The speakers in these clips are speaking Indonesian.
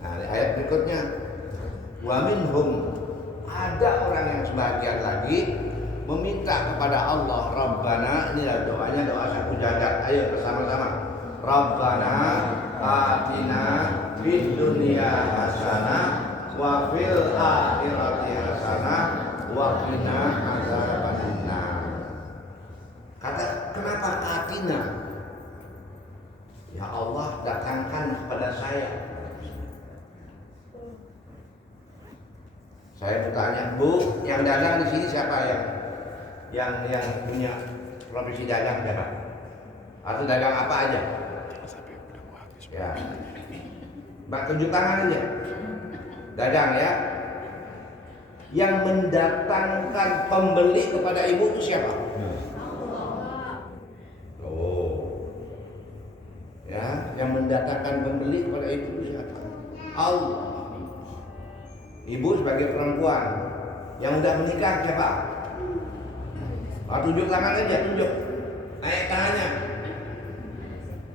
Nah, di ayat berikutnya, wa minhum, ada orang yang sebagian lagi meminta kepada Allah, Rabbana, inilah doanya, doa sapu jagat. Ayo bersama-sama. Rabbana atina fid dunya hasanah wa fil akhirati hasanah wa qina adzabannar. Kata kenapa atina? Ya Allah, datangkan kepada saya. Saya bertanya, Bu, yang dagang di sini siapa yang punya profesi dagang siapa? Atau dagang apa aja? Ya, Mbak tunjuk tangan aja. Dagang ya. Yang mendatangkan pembeli kepada ibu itu siapa? Oh, ya, yang mendatangkan pembeli kepada ibu itu siapa? Allah. Ibu sebagai perempuan yang udah menikah siapa? Tunjuk tangan aja, tunjuk. Naik tangannya.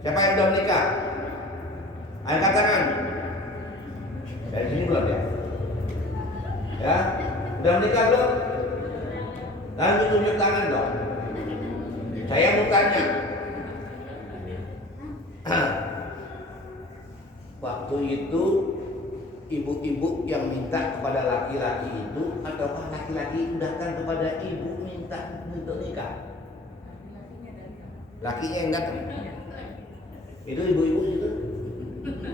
Siapa yang udah menikah? Angkat tangan. Dari sini belum ya? Ya, udah menikah belum? Lanjut tunjuk tangan dong. Saya mau tanya. Waktu itu ibu-ibu yang minta kepada laki-laki itu, ataukah laki-laki datang kepada ibu minta untuk nikah? Lakinya yang datang. Itu ibu-ibu itu.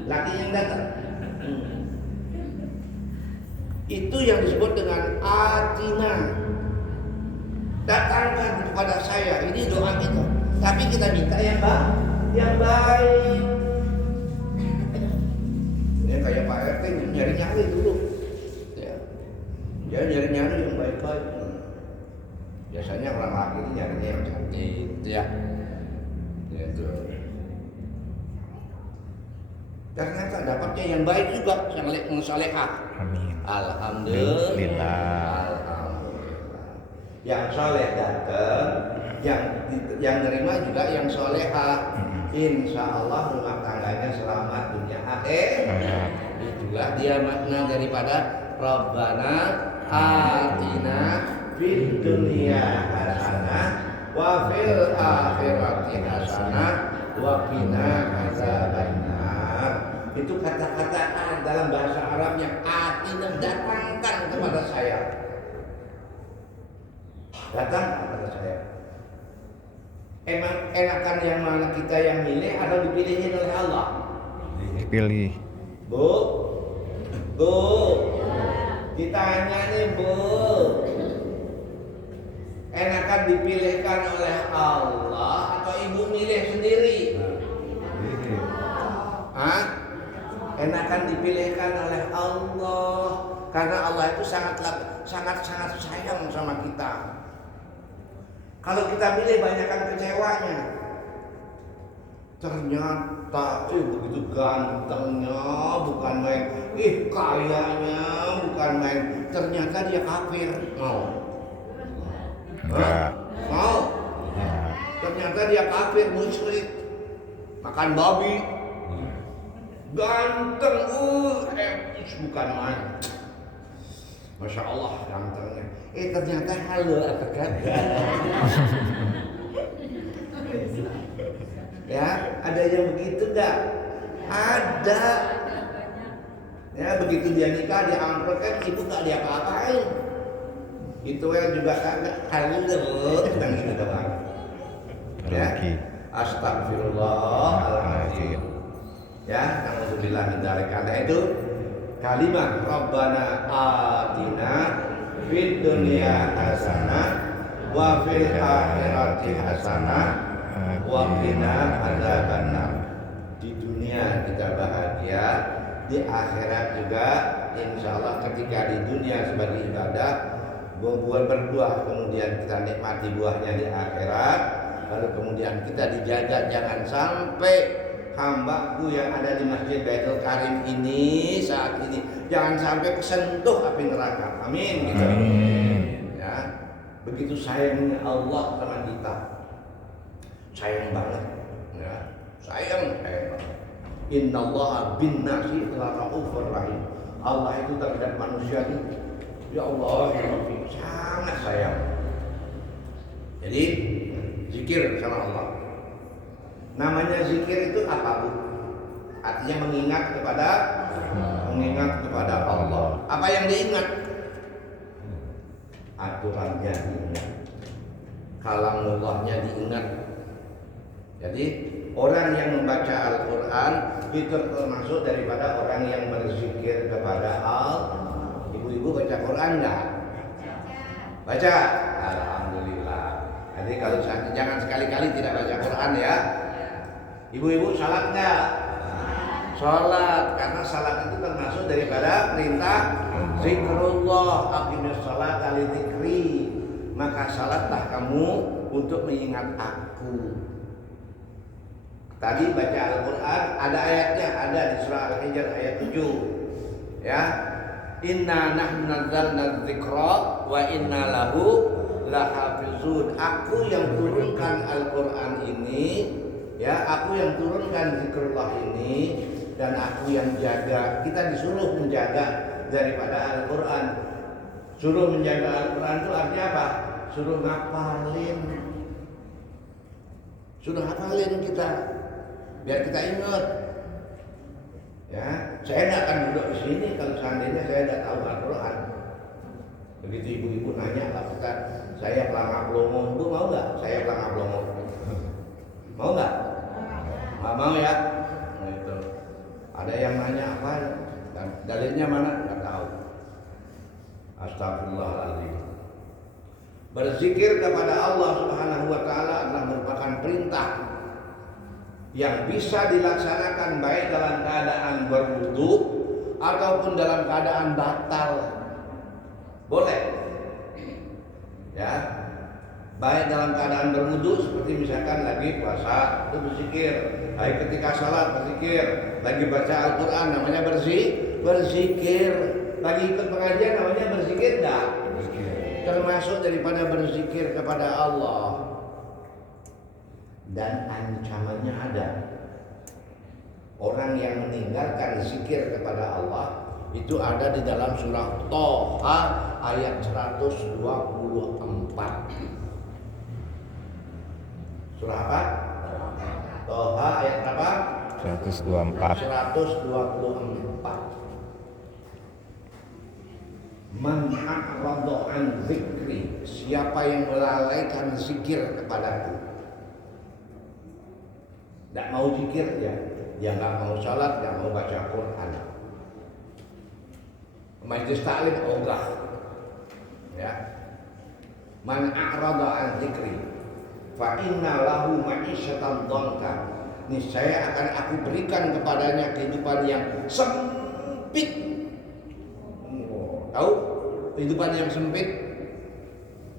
Lakinya yang datang. Itu yang disebut dengan atina. Datangkan kepada saya. Ini doa kita. Tapi kita minta yang baik. Ya, kayak Pak RT nyari-nyari dulu. Ya. Dia nyari-nyari yang baik-baik. Biasanya orang laki ini nyarinya yang cantik, ya. Gitu. Ternyata dapatnya yang baik juga, yang salehah. Amin. Alhamdulillah. Yang soleh datang, yang nerima juga yang solehah. Insya Allah rumah tangganya selamat dunia akhir. Itulah dia makna daripada Rabbana atina fid dunya hasanah wa fil akhirati hasanah wa qina adzabannar. Itu kata-kata dalam bahasa Arabnya, atina, datangkan kepada saya. Datang kepada saya. Emang enakan yang mana kita yang milih atau dipilihin oleh Allah? Dipilih. Bu, ditanya nih Bu, enakan dipilihkan oleh Allah atau ibu milih sendiri? Hah? Enakan dipilihkan oleh Allah, karena Allah itu sangat sayang sama kita. Kalau kita pilih banyakkan kecewanya. Ternyata begitu gantengnya, bukan main, kayanya bukan main, ternyata dia kafir. Mau? Enggak. Mau? Ternyata dia kafir, musyrik, makan babi. Ganteng, bukan main. Masya Allah gantengnya. Ternyata halo apa kabar? Ya, ada yang begitu enggak? Ada. Ya, begitu dia nikah dia angkat kan ibu enggak dia apa-apain. Itu yang juga kagak halo sedang gitu doang. Ya. Astagfirullahaladzim. Ya, alhamdulillah min dzalik. Karena itu kalimat Rabbana atina fid dunya hasanah wa fil akhirati hasanah wa qina adzabannar. Di dunia kita bahagia, di akhirat juga insyaallah. Ketika di dunia sebagai ibadah berbuah, kemudian kita nikmati buahnya di akhirat, lalu kemudian kita dijaga jangan sampai hambaku yang ada di Masjid Baitul Karim ini saat ini jangan sampai kesentuh api neraka. Amin gitu. Ya. Begitu sayangnya Allah sama kita. Sayang banget. Ya. Sayang banget. Innallaha bin nasi laraufur rahim. Allah itu terhadap manusia itu, ya Allah, ya Rabbi, sangat sayang. Jadi zikir sama Allah. Namanya zikir itu apa, Bu? Artinya mengingat kepada Allah. Apa yang diingat? Aturannya diingat, kalamullahnya diingat. Jadi orang yang membaca Al-Quran itu termasuk daripada orang yang berzikir kepada Allah. Ibu-ibu baca Quran enggak? Baca. Alhamdulillah. Jadi kalau jangan sekali-kali tidak baca Quran ya. Ibu-ibu salat enggak? Salat, karena salat itu termasuk daripada perintah zikrullah, aqimis salata li dzikri. Maka salatlah kamu untuk mengingat aku. Tadi baca Al-Quran, ada ayatnya, ada di surah Al-Hijr ayat 7. Ya. Inna nahnu nazzalna dzikra wa inna lahu lahafizun. Aku yang turunkan Al-Quran ini, ya, aku yang turunkan zikrullah ini, dan aku yang jaga. Kita disuruh menjaga daripada Al-Quran. Suruh menjaga Al-Quran itu artinya apa? Suruh ngapalin. Suruh hafalin kita, biar kita ingat. Ya, saya tidak akan duduk di sini kalau seandainya saya tidak tahu Al-Quran. Begitu ibu-ibu nanya, Pak Ustaz, saya pelangap longo, Bu mau nggak? Saya pelangap longo, mau nggak? Nggak mau ya? Gitu. Ada yang nanya apa? Dan dalilnya mana? Nggak tahu. Astagfirullahaladzim. Berzikir kepada Allah Subhanahu wa Ta'ala adalah merupakan perintah yang bisa dilaksanakan baik dalam keadaan berwudu ataupun dalam keadaan batal. Boleh. Ya. Baik dalam keadaan berwudu seperti misalkan lagi puasa itu berzikir, baik ketika salat berzikir, lagi baca Al-Qur'an namanya berzikir, lagi ikut pengajian namanya berzikir enggak? Termasuk daripada berzikir kepada Allah. Dan ancamannya ada. Orang yang meninggalkan zikir kepada Allah itu ada di dalam surah Toha ayat 124. Surah apa? Toha ayat berapa? 124. 124. Man a'rada an dzikri, siapa yang melalaikan zikir kepadaku. Tidak mau zikir ya, dia nggak mau salat, nggak mau baca Quran. Majlis taklim ogah, ya. Man a'rada an dzikri, fa inna lahu ma'isyatan dhanka. Niscaya akan aku berikan kepadanya kehidupan yang sempit. Tahu kehidupan yang sempit?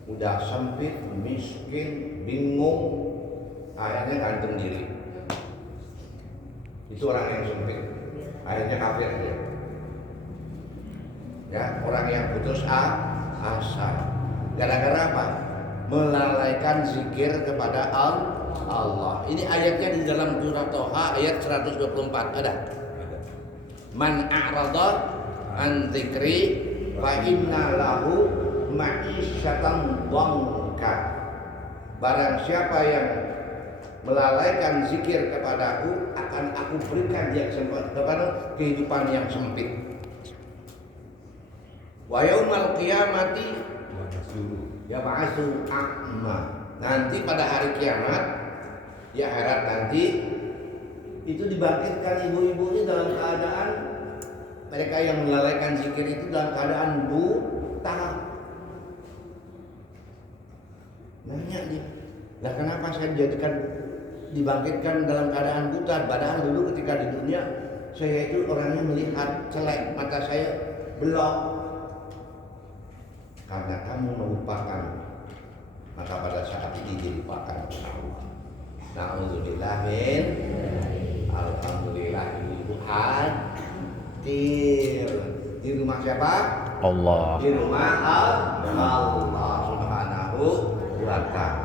Udah sempit, miskin, bingung, akhirnya gantung diri. Itu orang yang sempit, akhirnya kafir dia. Ya, orang yang putus asa. Gara-gara apa? Melalaikan zikir kepada Allah. Ini ayatnya di dalam surah Toha ayat 124 ada. Man a'rada an dzikri fa inna lahu ma'isyatan dhanka. Barang siapa yang melalaikan zikir kepadaku, akan aku berikan dia kepada kehidupan yang sempit. Wa yaumal qiyamati yab'atsu a'ma. Nanti pada hari kiamat, ya akhirat nanti, itu dibangkitkan ibu-ibu ini dalam keadaan mereka yang melalaikan zikir itu dalam keadaan buta. Nanya dia, lah kenapa saya dibangkitkan dalam keadaan buta? Padahal dulu ketika di dunia saya itu orangnya melihat celek, mata saya belok. Karena kamu melupakan, maka pada saat ini dilupakan Allah. Na'udzubillah min. Alhamdulillah ibu hadir di rumah siapa? Allah. Di rumah Allah Subhanahu wa Ta'ala.